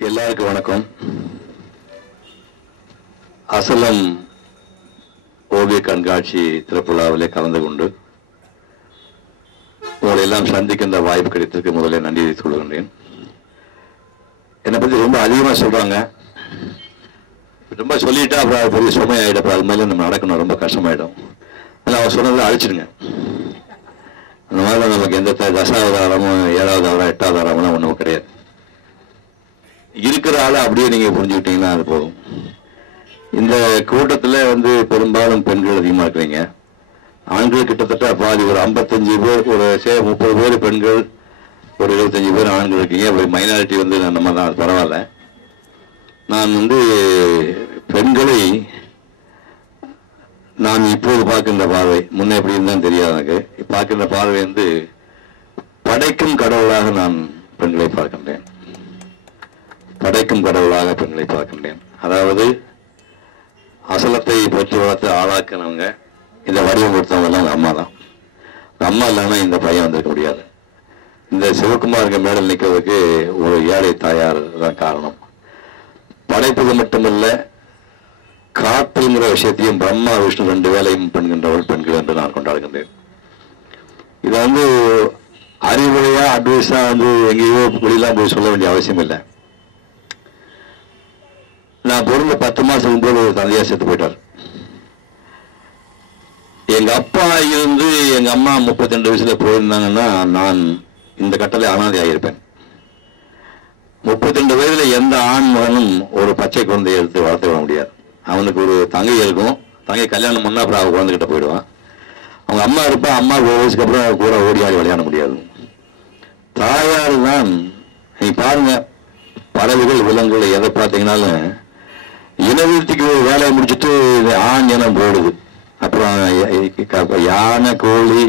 எல்லாருக்கும் வணக்கம். அசலம் ஓவிய கண்காட்சி திறப்புலாவிலே கலந்து கொண்டு உங்களை எல்லாம் சந்திக்கின்ற வாய்ப்பு கிடைத்ததுக்கு முதல்ல நன்றி தெரிவித்துக் கொள்கின்றேன். என்னை பற்றி ரொம்ப அதிகமாக சொல்றாங்க, ரொம்ப சொல்லிட்டா அப்புறம் பெரிய சுமையாயிடும், அது மேலே நம்ம நடக்கணும், ரொம்ப கஷ்டமாயிடும். அதனால் அவர் சொன்னதை அழிச்சிடுங்க. அந்த மாதிரி நமக்கு எந்த தசாவதாரமும் 7வது வாரம் 8வது வாரம்லாம் ஒன்றும் கிடையாது. இருக்கிற ஆளை அப்படியே நீங்க புரிஞ்சுக்கிட்டீங்கன்னா அது போதும். இந்த கூட்டத்தில் பெரும்பாலும் பெண்கள் அதிகமாக இருக்கிறீங்க. ஆண்கள் கிட்டத்தட்ட பாதி, ஒரு 55 பேர், ஒரு 30 பேர் பெண்கள், ஒரு 25 பேர் ஆண்கள் இருக்கீங்க. அப்படி மைனாரிட்டி நம்ம தான், அது பரவாயில்ல. நான் பெண்களை நான் இப்போது பார்க்கின்ற பார்வை, முன்னே எப்படி இருந்தாலும் தெரியாது எனக்கு. பார்க்கின்ற பார்வை படைக்கும் கடவுளாக நான் பெண்களை பார்க்கின்றேன். படைக்கும் கடவுளாக பெண்களை பார்க்கின்றேன். அதாவது அசலத்தை பெற்று வளர்த்து ஆளாக்கினவங்க, இந்த வடிவம் கொடுத்தவங்க எல்லாம் அம்மா தான். அம்மா இல்லாம இந்த பையன் வந்திருக்க முடியாது. இந்த சிவகுமாருக்கு மேடல் நிற்கிறதுக்கு ஒரு ஏழை தாயார் தான் காரணம். படைப்பது மட்டுமல்ல, காட்டுங்கிற விஷயத்தையும் பிரம்மா விஷ்ணு 2 வேலையும் பெண்கின்றவள் பெண்கள் என்று நான் கொண்டாடுகின்றேன். இது அறிவுரையா அட்வைஸா எங்கேயோ வெளியெல்லாம் போய் சொல்ல வேண்டிய அவசியம் இல்லை. நான் பிறந்த 10 மாசத்துக்கு போது ஒரு தந்தையா செத்து போயிட்டார். எங்க அப்பா எங்க அம்மா 32 வயசுல போயிருந்தாங்கன்னா நான் இந்த கட்டளை அனாதை ஆகியிருப்பேன். 32 வயதுல எந்த ஆண் மகனும் ஒரு பச்சை குழந்தையை எடுத்து வளர்த்து விட முடியாது. அவனுக்கு ஒரு தங்கை இருக்கும், தங்கை கல்யாணம் பண்ணா அப்புறம் அவன் குழந்தைகிட்ட போயிடுவான். அவங்க அம்மா இருப்பா, அம்மா 1 வயசுக்கு அப்புறம் கூட ஓடி ஆடி விளையாட முடியாது. தாயார் தான். நீ பாருங்க, பறவைகள் விலங்குகள் எதை பார்த்தீங்கன்னாலும் இனவீழ்த்திக்கு ஒரு வேலையை முடிச்சுட்டு ஆண் இனம் போடுது. அப்புறம் யானை, கோழி,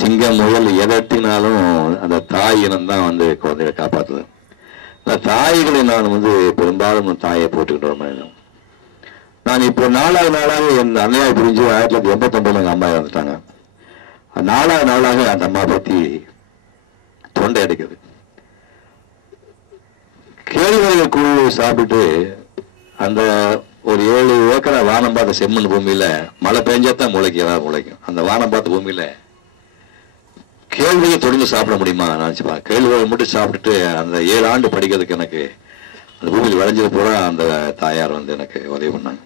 சிங்கம், முயல் எதட்டினாலும் அந்த தாய் இனம் தான் குழந்தைகளை காப்பாற்றுது. அந்த தாய்களை நான் பெரும்பாலும் தாயை போட்டுக்கிட்டு வரணும். நான் இப்போ 4வது நாளாக என் அன்னையாவை புரிஞ்சு 1989 எங்கள் அம்மா இறந்துட்டாங்க. 4வது நாளாக அந்த அம்மா பற்றி தொண்டை அடைக்குது. கேழ்வரகு கூழ் சாப்பிட்டு அந்த ஒரு 7 ஏக்கரா வானம் பார்த்த செம்மண் பூமியில மழை பெஞ்சாத்தான் முளைக்கும். அந்த வானம் பார்த்த பூமியில கேழ்வரகு தொடர்ந்து சாப்பிட முடியுமா நினைச்சுப்பா. கேழ்வரகு மட்டும் சாப்பிட்டுட்டு அந்த 7 ஆண்டு படிக்கிறதுக்கு எனக்கு அந்த பூமியில் விளைஞ்சது பூரா அந்த தாயார் எனக்கு உதவி பண்ணாங்க.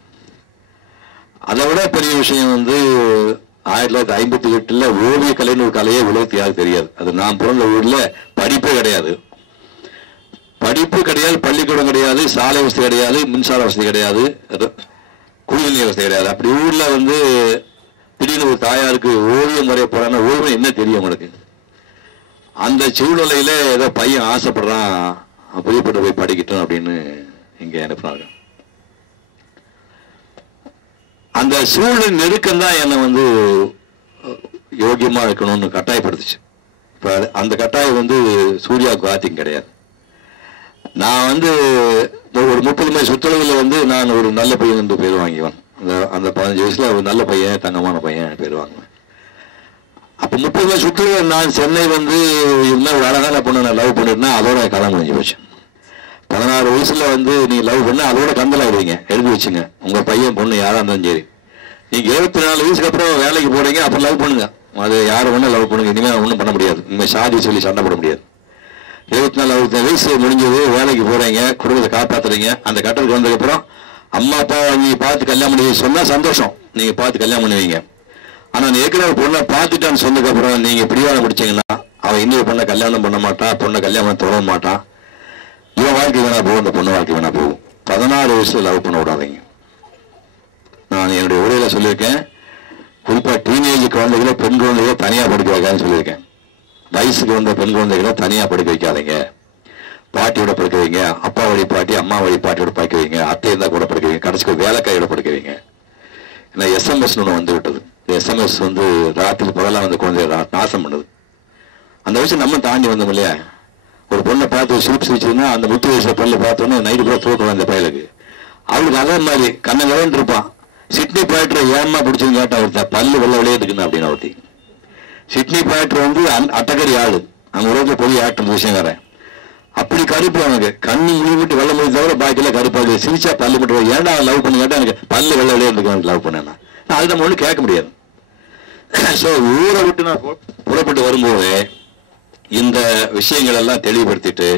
அதை விட பெரிய விஷயம் 1958 ஓவிய கலைன்னு ஒரு கலையே உலகத்து யாருக்கு தெரியாது. அது நான் பிறந்த ஊர்ல படிப்பே கிடையாது, பள்ளிக்கூடம் கிடையாது, சாலை வசதி கிடையாது, மின்சார வசதி கிடையாது, குடிநீர் வசதி கிடையாது. அப்படி ஊர்ல திடீர்னு ஒரு தாயாருக்கு ஓவியம் வரைய போறான்னா ஓவியம் என்ன தெரியும் உங்களுக்கு? அந்த சூழ்நிலையில ஏதோ பையன் ஆசைப்படுறான், புரியப்பட்டு போய் படிக்கட்டும் அப்படின்னு இங்க அனுப்புனாங்க. அந்த சூழ்நிலை நெருக்கம் தான் என்னை யோகியமா இருக்கணும்னு கட்டாயப்படுத்துச்சு. இப்ப அந்த கட்டாயம் சூர்யாவுக்கு ஆத்தியம் கிடையாது. நான் ஒரு 30 மைல் சுற்றளவில் நான் ஒரு நல்ல பையன் பேர் வாங்கிவேன். அந்த 15 வயசுல ஒரு நல்ல பையன், தங்கமான பையன் பேர் வாங்குவேன். அப்ப 30 மைல் சுற்றளவில் நான் சென்னை இன்னும் ஒரு அழகான பொண்ணு நான் லவ் பண்ணிருந்தா அதோட கதை முடிஞ்சு போச்சு. 16 வயசுல நீ லவ் பண்ண அதோட கந்தல் ஆயிடுவீங்க, எழுதி வச்சுங்க. உங்க பையன் பொண்ணு யாரா இருந்தாலும் சரி, நீங்க 24 வயசுக்கு அப்புறம் வேலைக்கு போறீங்க, அப்புறம் லவ் பண்ணுங்க. அது யாரு வேணா லவ் பண்ணுங்க. இனிமே ஒன்றும் பண்ண முடியாது, இனிமே சாதி சொல்லி சண்டை போட முடியாது. 24 வயசு முடிஞ்சது, வேலைக்கு போறீங்க, குடும்பத்தை காப்பாத்துறீங்க. அந்த கட்டத்துக்கு வந்ததுக்கு அப்புறம் அம்மா அப்பா நீங்க பார்த்து கல்யாணம் பண்ணி சொன்னா சந்தோஷம், நீங்க பார்த்து கல்யாணம் பண்ணுவீங்க. ஆனா ஏற்கனவே பொண்ணை பார்த்துட்டான்னு சொன்னதுக்கு அப்புறம் நீங்க பிடிவாதம் பிடிச்சீங்கன்னா அவன் இன்னொரு பொண்ணை கல்யாணம் பண்ண மாட்டான், பொண்ணை கல்யாணம் தொடர மாட்டான். இவன் வாழ்க்கை வேணா போகும், அந்த பொண்ணு வாழ்க்கை வேணா போகும். 16 வயசுல லவ் பண்ண விடாதீங்க. நான் என்னுடைய உரையில சொல்லியிருக்கேன், குறிப்பா டீனேஜ் குழந்தைகளை, பெண் குழந்தைகளை தனியா படிக்க வைக்காதுன்னு சொல்லியிருக்கேன். வயசுக்கு வந்த பெண் குழந்தைகளை தனியா படிக்க வைக்காதீங்க. பாட்டியோட படிக்க வைங்க, அப்பா வழி பாட்டி, அம்மா வழி பாட்டியோட படிக்க வைங்க, அத்தை இருந்தா கூட படிக்க வைங்க, கடைசிக்கு வேலைக்காயோட படிக்க வைங்க. ஏன்னா SMS ஒன்று விட்டது. SMS ராத்திரி பகலாம் குழந்தைய நாசம் பண்ணுது. அந்த வயசு நம்ம தாண்டி வந்தோம் இல்லையா? ஒரு பொண்ணை பார்த்து சிரிப்பு சிரிச்சுன்னா அந்த 30 வயசுல பல்ல பார்த்தோன்னே நைட்டு கூட தூக்கம் அந்த பயலுக்கு. அவளுக்கு அதே மாதிரி கண்ணங்கலன்னு இருப்பான். சிட்னி பாய்ட்ரை ஏமா பிடிச்சுன்னு கேட்டா ஒருத்தன், பல்லு வெள்ள விளையாட்டுக்குன்னு அப்படின்னு ஒருத்தி. சிட்னி பாய்ட்ரு அட்டகரி ஆளு, அங்க உலகத்துல பெரிய ஆக்டர் விஷயங்காரன். அப்படி கருப்பு அவனுக்கு கண்ணு முடி விட்டு வெள்ள மொழி தவிர பாக்கியெல்லாம் கருப்பாக சிரிச்சா பல்லு மட்டும் ஏன்டா லவ் பண்ணி கேட்டா எனக்கு பல்லு வெள்ள வெளியே இருக்கு லவ் பண்ணேன்னா அது நம்ம ஒன்றும் கேட்க முடியாது. ஸோ ஊரை விட்டு நான் புறப்பட்டு வரும்போது இந்த விஷயங்கள் எல்லாம் தெளிவுபடுத்திட்டு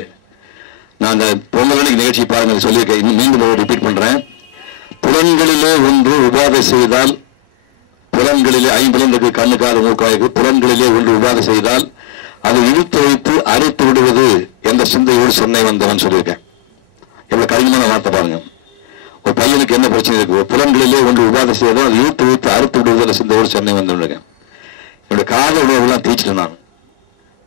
நான் அந்த பொங்கல் நிகழ்ச்சி பாருங்க சொல்லியிருக்கேன். இன்னும் மீண்டும் ரிப்பீட் பண்றேன். புலன்களிலே ஒன்று உபாதை செய்தால், புலன்களிலே ஐம்பலங்களுக்கு கண்ணு காது மூக்காய்க்கு புலன்களிலே ஒன்று உபாதை செய்தால் அதை இழுத்து வைத்து அறுத்து விடுவது என்ற சிந்தையோடு சென்னை வந்தவன் சொல்லியிருக்கேன். எவ்வளவு கடினமான வார்த்தை பாருங்க. ஒரு பையனுக்கு என்ன பிரச்சனை இருக்கு, புலன்களிலே ஒன்று உபாதை செய்தால் அதை இழுத்து வைத்து அறுத்து விடுவது என்ற சிந்தையோடு சென்னை வந்தவன். என்னுடைய கால உணவுலாம் தீச்சிட்டு நான்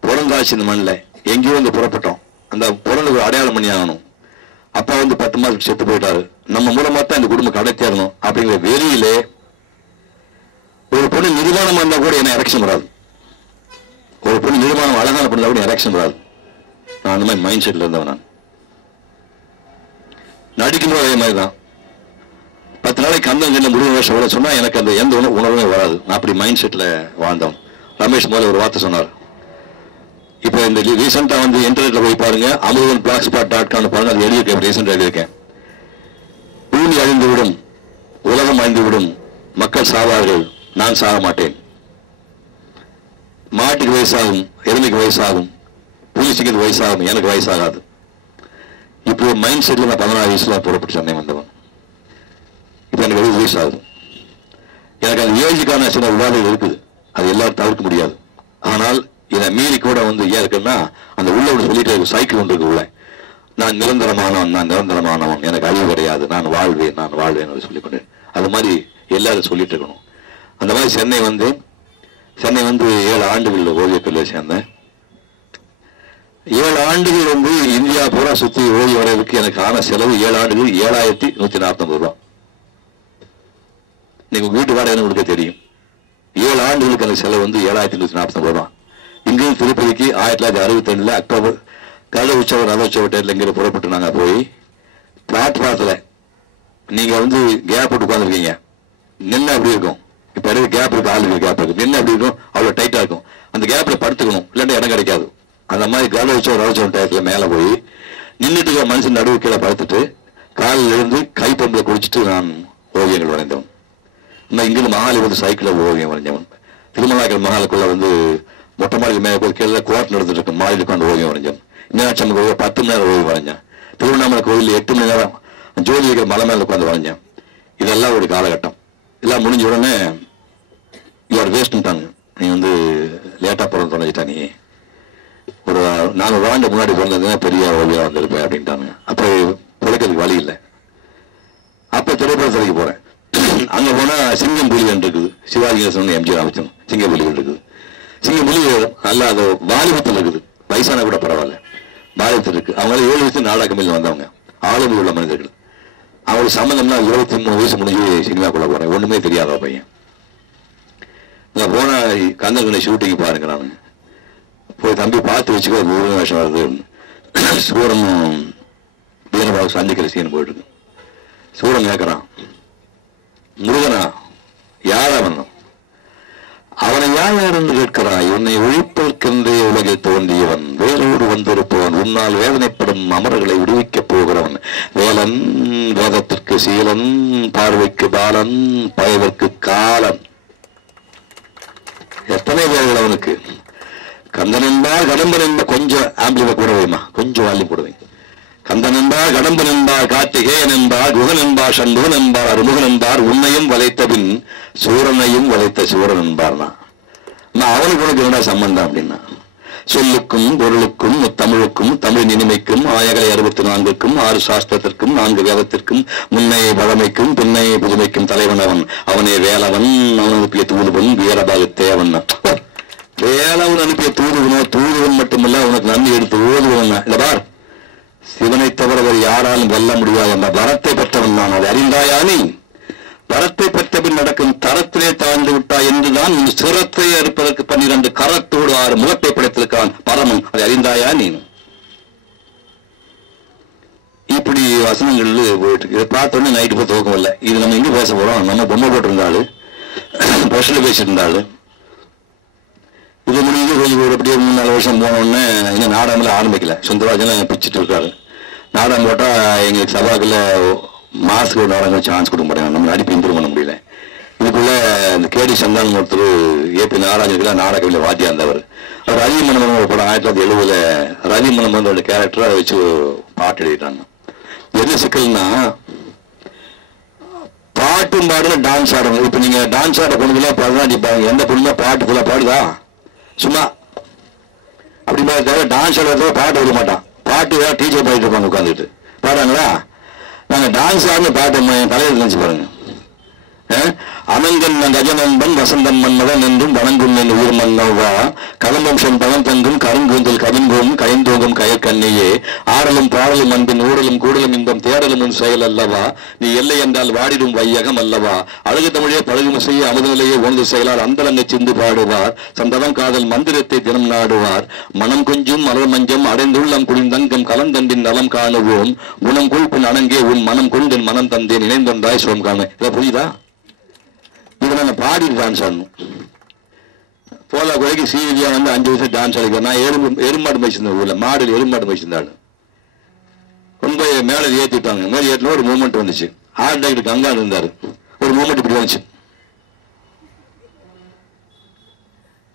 புறந்தாச்சு இந்த மண்ணில் எங்கேயோ வந்து புறப்பட்டோம். அந்த புறனுக்கு அடையாளம் பண்ணி ஆகணும். அப்பா வந்து 10 மாதத்துக்கு செத்து போயிட்டாரு. நம்ம மூலமா தான் இந்த குடும்பம் கடத்தியாகணும் அப்படிங்கிற வெளியிலே ஒரு பொண்ணு நிர்வாணமா இருந்தா கூட என்ன எலெக்ஷன் வராது. ஒரு பொண்ணு நிர்வாணம் அழகான பண்ணா கூட எலெக்ஷன் வராது. நான் அந்த மாதிரி மைண்ட் செட்ல இருந்தவன். நான் நடிக்கும்போது அதே மாதிரி தான் 10 நாளைக்கு கந்தன் என்ன முடிவு வருஷம் வர சொன்னா எனக்கு அந்த எந்த உணர்வுமே வராது. நான் அப்படி மைண்ட் செட்ல வாழ்ந்தோம். ரமேஷ் முதல்ல ஒரு வார்த்தை சொன்னார். இப்போ இந்த ரீசெண்டா வந்து இன்டர்நெட்ல போய் பாருங்க, amudan.blogspot.com பாருங்க. அது எழுதியிருக்கேன், ரீசெண்டா எழுதியிருக்கேன். பூமி அழிந்துவிடும், உலகம் அழிந்துவிடும், மக்கள் சாவார்கள், நான் சாக மாட்டேன். மாட்டுக்கு வயசாகும், எருமைக்கு வயசாகும், புலிசிக்கு வயசாகும், எனக்கு வயசாகாது. இப்போ மைண்ட் செட்ல நான் 16 வயசுல புறப்பட்டு சென்னை வந்தவன். இப்போ எனக்கு 20 வயசு ஆகுது. எனக்கு அந்த ஏஜுக்கான சில விவாதங்கள் இருக்குது, அது எல்லாரும் தவிர்க்க முடியாது. ஆனால் இதை மீறி கூட வந்து ஏன் இருக்குன்னா அந்த உள்ள சொல்லிட்டு சைக்கிள் ஒன்று இருக்கு உள்ள, நான் நிரந்தரமானவன், நான் நிரந்தரமானவன், எனக்கு அழிவு கிடையாது, நான் வாழ்வேன், நான் வாழ்வேன் சொல்லிக்கொண்டு அது மாதிரி எல்லாரும் சொல்லிட்டு இருக்கணும். அந்த மாதிரி சென்னை வந்து 7 ஆண்டுகள் ஓவியக் கல்லூரியில் சேர்ந்தேன். 7 ஆண்டுகள் வந்து இந்தியா பூரா சுற்றி ஓவிய வரைவுக்கு எனக்கு ஆன செலவு 7 ஆண்டுகள் 7149 ரூபாய். நீங்க வீட்டு வாடகை உங்களுக்கு தெரியும். 7 ஆண்டுகளுக்கு எனக்கு செலவு வந்து 7149 ரூபாய். இங்கேயும் திருப்பதிக்கு 1962 அக்டோபர் கல உற்சவர் ரத உற்சவ டேட்ல இங்கே புறப்பட்டு நாங்கள் போய் பிளாட்பாரத்தில் நீங்க வந்து கேப் போட்டு உட்காந்துருக்கீங்க, நின்று அப்படி இருக்கும். இப்போ இடையில கேப் இருக்கு, ஆளுக்கு கேப் இருக்கு, நின்று அப்படி இருக்கும், அவ்வளோ டைட்டா இருக்கும். அந்த கேப்ல படுத்துக்கணும், இல்லாட்டி இடம் கிடைக்காது. அந்த மாதிரி கல உற்சவ ரத உற்சவ டயத்துல மேலே போய் நின்றுட்டு இருக்க மனுஷன் நடுவு கீழே படுத்துட்டு காலில் இருந்து கைப்பம்பில் குடிச்சிட்டு நான் ஓவியங்கள் வரைந்தவன். நான் இங்கிருந்து மகாலி வந்து சைக்கிளில் ஓவியம் வரைஞ்சவன். திருமலாக்கல் மகாலுக்குள்ள வந்து மொட்டை மாடிக்கு மேலே போய் கீழே கோர்ட் நடந்துட்டு இருக்கு, மாடியில் உட்காந்து ஓவியம் வரைஞ்சேன். மீனாட்சி அம்மன் கோவில் 10 மணி நேரம் ஓவியம் வரைஞ்சேன். திருவண்ணாமலை கோவில் 8 மணி நேரம் ஜோதி வைக்கிற மலை மேலே உட்காந்து வரைஞ்சேன். இதெல்லாம் ஒரு காலகட்டம். எல்லாம் முடிஞ்ச உடனே இவர் வேஸ்ட்ட்டாங்க, நீ வந்து லேட்டாக பிறந்து தொலைஞ்சிட்டா, நீ ஒரு 400 ஆண்டு முன்னாடி பிறந்ததுன்னா பெரிய ஓவியம் வந்திருப்பேன் அப்படின்ட்டாங்க. அப்போ பிழைக்கிறதுக்கு வழி இல்லை. அப்போ திரைப்படத்துறைக்கு போகிறேன். அங்கே போனால் சிங்கம் புலிகள் இருக்குது, சிவாஜி கணேசன் எம்ஜி ராமச்சந்திரன் சிங்கம் புலிகள் இருக்குது. சிங்கம் புலி நல்லா அது வாலிபத்தில் இருக்குது, வயசான கூட பரவாயில்ல, பாலியத்தில் இருக்கு. அவங்கள 7 வயசு நாடகமில் வந்தவங்க, ஆளுமை உள்ள மனிதர்கள். அவங்களுக்கு சம்மந்தம்னா 23 வயசு முடிஞ்சு சினிமாக்குள்ள போறேன், ஒண்ணுமே தெரியாத பையன். நான் போனா கந்தகனை ஷூட்டிங் பாருங்க, நான் போய் தம்பி பார்த்து வச்சுக்கோ, 1 வருஷம் வருது. சூரனும் வீரபாபு சந்திக்கிற சீன் போயிட்டு இருக்கு. சூரன் கேட்கறான், முருகனா யாரா வந்தோம்? அவனை யார் என்று கேட்கிறாய்? உன்னை ஒழிப்பதற்கென்றே உலகில் தோன்றியவன், வேலோடு வந்திருப்பவன், உன்னால் வேதனைப்படும் அமர்களை விடுவிக்கப் போகிறவன், வேலன் வேதத்திற்கு சீலன், பார்வைக்கு பாலன், பயவிற்கு காலன். எத்தனை பேர்கள் அவனுக்கு. கந்தன் என்பார் கடம்பன் என்ப கொஞ்சம் ஆம்பிளிவ கூட வைமா, கொஞ்சம் வால்யூம் கூட வை. கந்தன் என்பார் கடம்பன் என்பார் கார்த்திகேயன் என்பார் குகன் என்பார் சண்முகன் என்பார் அருமுகன் என்பார், உன்னையும் வளைத்த பின் சூரனையும் வளைத்த சூரன் என்பார்னா அவனுக்கு உனக்கு என்னடா சம்பந்தம் அப்படின்னா, சொல்லுக்கும் பொருளுக்கும் தமிழுக்கும் தமிழின் இனிமைக்கும் 1064க்கும் 6 சாஸ்திரத்திற்கும் 4 வேதத்திற்கும் முன்னைய பழமைக்கும் பின்னைய புதுமைக்கும் தலைவன் அவன். அவனே வேலவன், அவன் அனுப்பிய தூதுவன் வீரபாகத்தேவன். வேலவன் அனுப்பிய தூதுவன் மட்டுமல்ல, உனக்கு நன்றி எடுத்து ஓதுவன். இல்ல பார், சிவனை தவிர யாராலும் வெல்ல முடியாது என்ற வரத்தை பெற்றவன் நான். அதை அறிந்தாயா நீ? வரத்தை பெற்ற பின் நடக்கும் தரத்திலே தாழ்ந்து விட்டாய் என்றுதான் சிரத்தை அறுப்பதற்கு 12 கரத்தோடு 6 முகத்தை படைத்திருக்கான் பரமன். அதை அறிந்தாயா நீ? இப்படி வசனங்கள் போயிட்டு இருக்கு. பார்த்தோன்னே நைட்டு போய் தூக்கம் இல்லை. இது நம்ம எங்க பேச போறோம்? நம்ம பொம்மை போட்டிருந்தாலும் பிரஷில் பேசியிருந்தாலும் இது முடிஞ்சு காலேஜுக்கு ஒரு அப்படியே 3-4 வருஷம் போனோடனே இன்னும் நாடகம்லாம் ஆரம்பிக்கல. சுந்தரராஜன் பிச்சுட்டு இருக்காரு. நாடகம் போட்டால் எங்களுக்கு சபாக்கில் மாதத்துக்கு ஒரு நாடகம் சான்ஸ் கொடுக்க மாட்டாங்க. நம்ம நடிப்பு இம்ப்ரூவ் பண்ண முடியல. இதுக்குள்ள இந்த கேடி சந்தானம் ஒருத்தர் ஏபி நாராஜனுக்குலாம் நாடகவில் வாத்தியா இருந்தவர். அவர் ரவி மனமன் ஒரு படம் 1970 ரவி மனமனோட கேரக்டரை அதை வச்சு பாட்டு எழுதிட்டாங்க. என்ன சிக்கல்னா பாட்டும் பாடுற டான்ஸ் ஆடணும். இப்போ நீங்கள் டான்ஸ் ஆட பொண்ணுங்களா பாருங்க, எந்த பொண்ணுமே பாட்டு ஃபுல்லாக பாடுதா? சும்மா அப்படி மாதிரி தவிர டான்ஸ் ஆடுறதுல பாட்டு விட மாட்டான். பாட்டு ஏதாவது டீச்சர் பாடிட்டு இருப்பாங்க உட்காந்துக்கிட்டு. பாடுறாங்களா? நாங்கள் டான்ஸ் ஆடுன்னு பாட்டு தலையில் நினச்சி பாருங்க. அனங்கன் கஜநம்பன் வசந்தன் மன்மதன் என்றும் வணங்கும் என் ஊர் மன்னவா கலம்பம் சென் பழம் தங்கும் கருங்கூந்தல் கவின்போம் கயந்தோகும் கயற்கண்ணையே ஆடலும் பாடலும் அன்பின் ஊடலும் கூடலும் இன்பம் தேடலும் உன் செயல் அல்லவா நீ எல்லை என்றால் வாடிடும் வையகம் அல்லவா அழகு தமிழே பழகும் செய்ய அமுதநிலையே உணர்ந்து செயலால் அந்தரங்க சிந்து பாடுவார் சந்தனம் காதல் மந்திரத்தை தினம் நாடுவார் மனம் கொஞ்சும் மலர் மஞ்சம் அடைந்துள்ளம் குளிர்ந்தங்கம் கலந்தண்டின் நலம் காணுவோம் குணம் கொள்பின் அணங்கே உன் மனம் கொண்டு மனம் தந்தேன் இணைந்தொன்றாய் சோம் காண. இதை புரியுதா? இதில் நான் பாடி டான்ஸ் ஆடணும். போலா கோயிலுக்கு சீரியா வந்து 5 வருஷம் டான்ஸ் ஆடிக்கிறேன். நான் எருமாடு மேய்ச்சிருந்தேன். ஊரில் மாடு எருமாடு மேய்ச்சிருந்தாள். ரொம்ப மேலே ஏற்றிட்டாங்க. மேலே ஏற்றினா ஒரு மூமெண்ட் வந்துச்சு. ஆர்ட் டைரக்டர் கங்கா இருந்தார். ஒரு மூமெண்ட் இப்படி வந்துச்சு.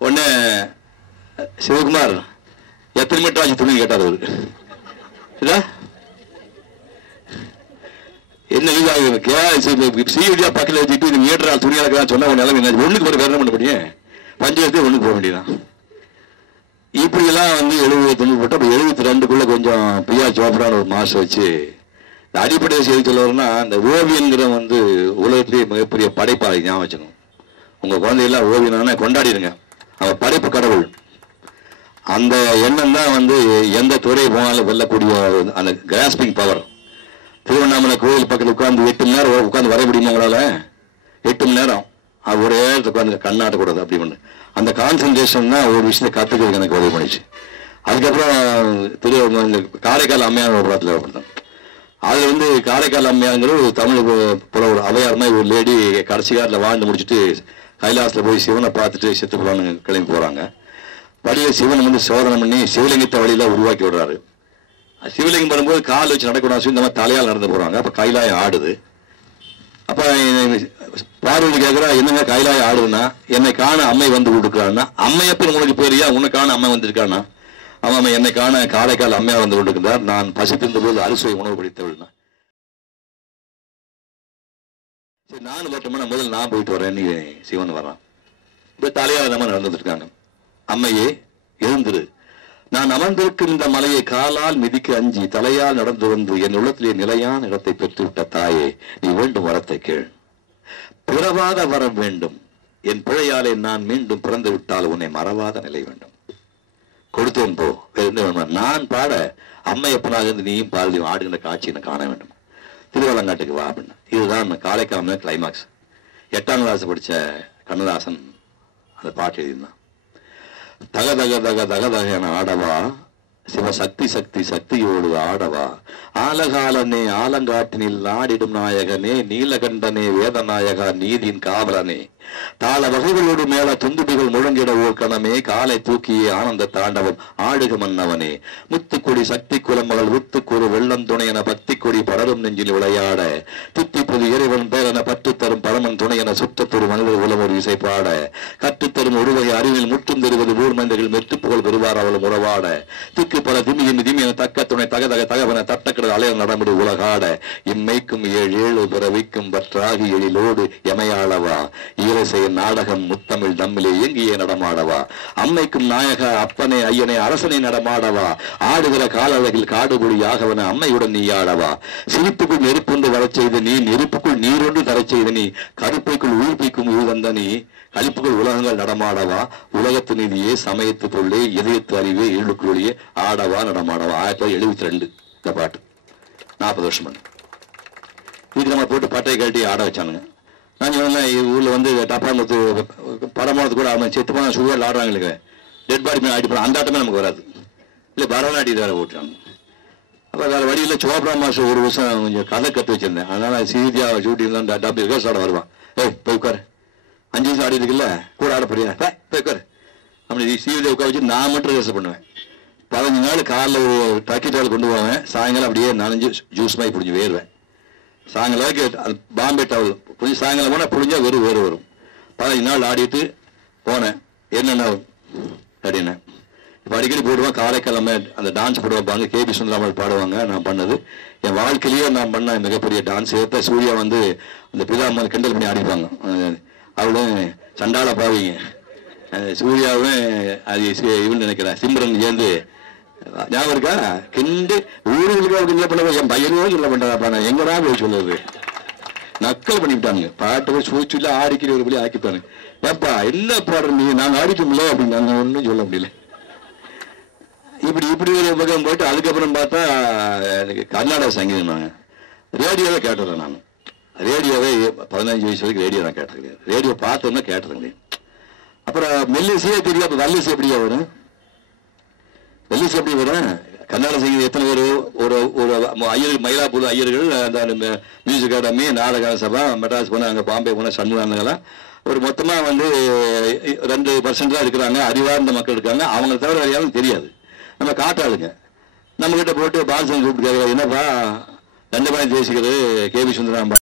உடனே சிவகுமார் எத்தனை மீட்டர் ஆச்சு துணி கேட்டார். அவரு என்ன சீவிடியா பக்கத்தில் வச்சுட்டு இது மீட்டர் துணி இறக்கலாம் சொன்னா ஒரு நிலைமை ஒண்ணுக்கு ஒரு வேற பண்ண முடியும். பஞ்சாயத்து ஒண்ணுக்கு போக வேண்டியதான். இப்படியெல்லாம் வந்து 70 போட்டு அப்போ 72க்குள்ள கொஞ்சம் பிரியா சோப்ரான ஒரு மாசம் வச்சு இந்த அடிப்படை செய்தி சொல்லுவாருன்னா இந்த ஓவியங்கிற வந்து உலகத்திலேயே மிகப்பெரிய படைப்பாளி ஞாபகம் வச்சுக்கணும். உங்க குழந்தையெல்லாம் ஓவியம்னா கொண்டாடிடுங்க. அவன் படைப்பு கடவுள். அந்த எண்ணம் தான் வந்து எந்த துறை போனாலும் வெல்லக்கூடிய அந்த கிராஸ்பிங் பவர். திருவண்ணாமலை கோயில் பக்கத்தில் உட்காந்து 8 மணி நேரம் உட்காந்து வரைய முடியுமா உங்களால? 8 மணி நேரம் ஒரே உட்காந்து கண்ணாட்டக்கூடாது அப்படி பண்ணு. அந்த கான்சன்ட்ரேஷன் தான் ஒரு விஷயத்தை கற்றுக்கிறது எனக்கு உதவி பண்ணிச்சு. அதுக்கப்புறம் இந்த காரைக்கால் அம்மையார் ஒரு படத்தில் படுத்தேன். அதில் வந்து காரைக்கால் அம்மையாங்கிற ஒரு தமிழ் புலவர் அவையார் மாதிரி ஒரு லேடி கடைசி காலத்தில் வாழ்ந்து முடிச்சுட்டு கைலாசத்தில் போய் சிவனை பார்த்துட்டு செத்து போகலான்னு கிளம்பி போகிறாங்க. வழியில் சிவனை வந்து சோதனை பண்ணி சிவலிங்கத்தை வழியில் உருவாக்கி விடுறாரு. சிவலிங்கம் வரும்போது கால் வச்சு நடக்கூடாது, இந்த மாதிரி தலையால் நடந்து போகிறாங்க. அப்போ கைலாயம் ஆடுது. அப்போ பார்வதி கேட்குறா, என்னங்க கைலாயம் ஆடுதுன்னா என்னை காண அம்மை வந்து கொடுக்குறான்னா, அம்மையப்ப உனக்கு பேரியா உன்னை காண அம்மை வந்திருக்கானா? அவன் என்னை காண காரைக்கால் அம்மையா வந்து கொண்டிருக்கிறார். நான் பசித்திருந்த போது அரிசுவை உணவு படித்தவள்னா சரி நானும் பட்டோம்னா முதல்ல நான் போயிட்டு வரேன். நீ சிவன் வரான். இப்போ தலையால் நம்ம நடந்துட்டு இருக்காங்க. அம்மையே எழுந்துரு, நான் அமர்ந்திருக்கும் இந்த மலையை காலால் மிதிக்க அஞ்சி தலையால் நடந்து வந்து என் உள்ளத்திலே நிலையான இடத்தை பெற்றுவிட்ட தாயே, நீ வேண்டும் வரத்தை கேள். பிறவாத வரம் வேண்டும். என் பிழையாலே நான் மீண்டும் பிறந்து விட்டால் உன்னை மறவாத நிலை வேண்டும். கொடுத்தேன் போ. நான் பாட அம்மையப்பனாக இருந்து நீயும் பாரதி ஆடுகின்ற காட்சியை காண வேண்டும். திருவள்ளங்காட்டுக்கு வா அப்படின்னு. இதுதான் காரைக்கால் கிளைமாக்ஸ். 8ஆம் கிளாஸ் படித்த கண்ணதாசன் அந்த பாட்டு எழுதியிருந்தான். தக தக தக தக தக என ஆடவா சிவசக்தி சக்தி சக்தியோடு ஆடவா ஆலகாலனே ஆலங்காட்டினில் ஆடிடும் நாயகனே நீலகண்டனே வேதநாயகா நீதியின் காவலனே தாள வகைகளோடு மேல துந்துபிகள் முழங்கிட ஓர் கணமே காலை தூக்கியே ஆனந்த தாண்டவம் ஆடுக மன்னவனே முத்துக்கொடி சக்தி குலமகள் உத்துக்கொரு வெள்ளம் துணை என பக்தி கொடி படரும் நெஞ்சில் விளையாட தித்திப்புது இறைவன் பேரென பற்றுத்தரும் பரமன் துணை என சுற்றத்தொரு மனிதர் உலகொரு இசை பாட கற்றுத்தரும் ஒருவகை அறிவில் முற்றும் தருவது ஊர் மனிதர்கள் மெற்றுப்புகழ் பெறுவார் அவளும் உறவாட திக்கு பல திமி திமி என தக்க துணை தகதக தகவன தட்டக்கிட அலைய நடமிடு உலகாட இம்மைக்கும் 7 பிறவிக்கும் பற்றாகி எழிலோடு எமையாளவா ஈரசெய நாடகம் முத்தமிழ் நம்மிலே இயங்கியே நடமாடவா அம்மைக்கும் நாயக அப்பனே ஐயனே அரசனை நடமாடவா ஆடுகிற காலழகில் காடுபொடி ஆகவன அம்மையுடன் நீ ஆடவா சிரிப்புக்குள் நெருப்பொன்று வரச் செய்து நீ நெருப்புக்குள் நீரொன்று தரச் செய்து நீ கருப்பைக்குள் உயிர்ப்பிக்கும் உயிர்தந்த நீ கழிப்புகள் உலகங்கள் நடமாடவா உலகத்து நீதியே சமயத்து பொருளே இதயத்து அறிவே இருளுக்குள்ளே ஆடவா நடமாடவா. 1972 இந்த பாட்டு 40 வருஷம் பண்ணு. இதுக்கு நம்ம போட்டு பட்டையை கழட்டி ஆட வச்சானுங்க. நான் சொன்னேன் ஊரில் வந்து டப்பாங்குத்து படமானது கூட அவன் செத்து போனால் சுகரில் ஆடுறாங்க இல்லைங்க, டெட் பாடி மேலே ஆடி அந்த ஆட்டமே நமக்கு வராது இல்லை, பரதநாட்டியம் வேறு ஓட்டுறாங்க. அப்போ வேறு வழியில் சோப்ரா மாஸ்டர் ஒரு வருஷம் கொஞ்சம் கதை கற்று வச்சிருந்தேன். அதனால் சீதியா ஷூட்டிங் தான் டப்பு ரிகர்ஸ் ஆட வருவான். போய் உட்காரு 5 நிமிஷம் ஆடி இருக்குல்ல கூட ஆட போறியா போய் உட்காரு அப்படி சீவியில் உட்கார வச்சு நான் மட்டும் ரிஹர்சல் பண்ணுவேன். 15 நாள் காலைல ஒரு டர்க்கி டவல் கொண்டு போவேன், சாயங்காலம் அப்படியே நனைஞ்சு ஜூஸ் மாதிரி பிடிச்சி வேறுவேன். சாயங்காலம் வரைக்கும் அது பாம்பே டவல் புரிஞ்சு சாயங்காலம் போனால் புரிஞ்சா வேறு வரும். 15 நாள் ஆடிட்டு போனேன். என்னென்ன அப்படின்னா இப்போ அடிக்கடி போடுவேன். காலைக்கிழமை அந்த டான்ஸ் போடுவாங்க, கேபி சுந்தராமல் பாடுவாங்க. நான் பண்ணது என் வாழ்க்கையிலேயே நான் பண்ண மிகப்பெரிய டான்ஸ். எப்போ சூர்யா வந்து அந்த பிதாமல் கிண்டல் பண்ணி ஆடிப்பாங்க. அவளும் சண்டால பாவீங்க. சூர்யாவும் அது இவன் நினைக்கிறேன் சிம்ரன் சேர்ந்து ஞாபகம் இருக்கா கிண்டு ஊர்களுக்கு அப்படி இல்லை பண்ண என் பையனோ சொல்ல பண்ணுறாப்பா. நான் எங்கடா போய் சொல்லுறது நக்கல் பண்ணிவிட்டாங்க. பாட்டு சூழ்ச்சியில் ஆடிக்கிற ஒரு படி ஆக்கிப்பாங்க. ஏப்பா என்ன பாடுற நீ நாங்கள் ஆடிட்டோம்ல அப்படின்னு நாங்கள் ஒன்றும் சொல்ல முடியல. இப்படி ஒரு பக்கம் போயிட்டு அதுக்கப்புறம் பார்த்தா எனக்கு கர்நாடக சங்கீதம். நாங்கள் ரேடியோவே கேட்டதில்லை. நான் ரேடியோவே 15 வயசு வரைக்கும் ரேடியோ நான் கேட்டது கிடையாது. ரேடியோ பார்த்தோம்னா கேட்டது கிடையாது. அப்புறம் மெல்லிசையே தெரியும். அப்போ வல்லிசை எப்படியா வரும்? வல்லிசை எப்படி வரும்? கர்நாடக சங்கீதம் எத்தனை பேர்? ஒரு ஐயர் மயிலாப்பூர் ஐயர்கள், அந்த மியூசிக் அகாடமி, நாடக சபா, மெட்ராஸ் போனால் அங்கே பாம்பே போனால் சண்முகானங்கெல்லாம் ஒரு மொத்தமாக வந்து 2% தான் இருக்கிறாங்க. அறிவார்ந்த மக்கள் இருக்காங்க. அவங்களை தவிர வேறு யாரும் தெரியாது. நம்ம காட்டாளுங்க நம்மக்கிட்ட போட்டு பாலசன் கூப்பிட்டு என்னப்பா 2 பேசிக்கிறது கேபி சுந்தராம்பா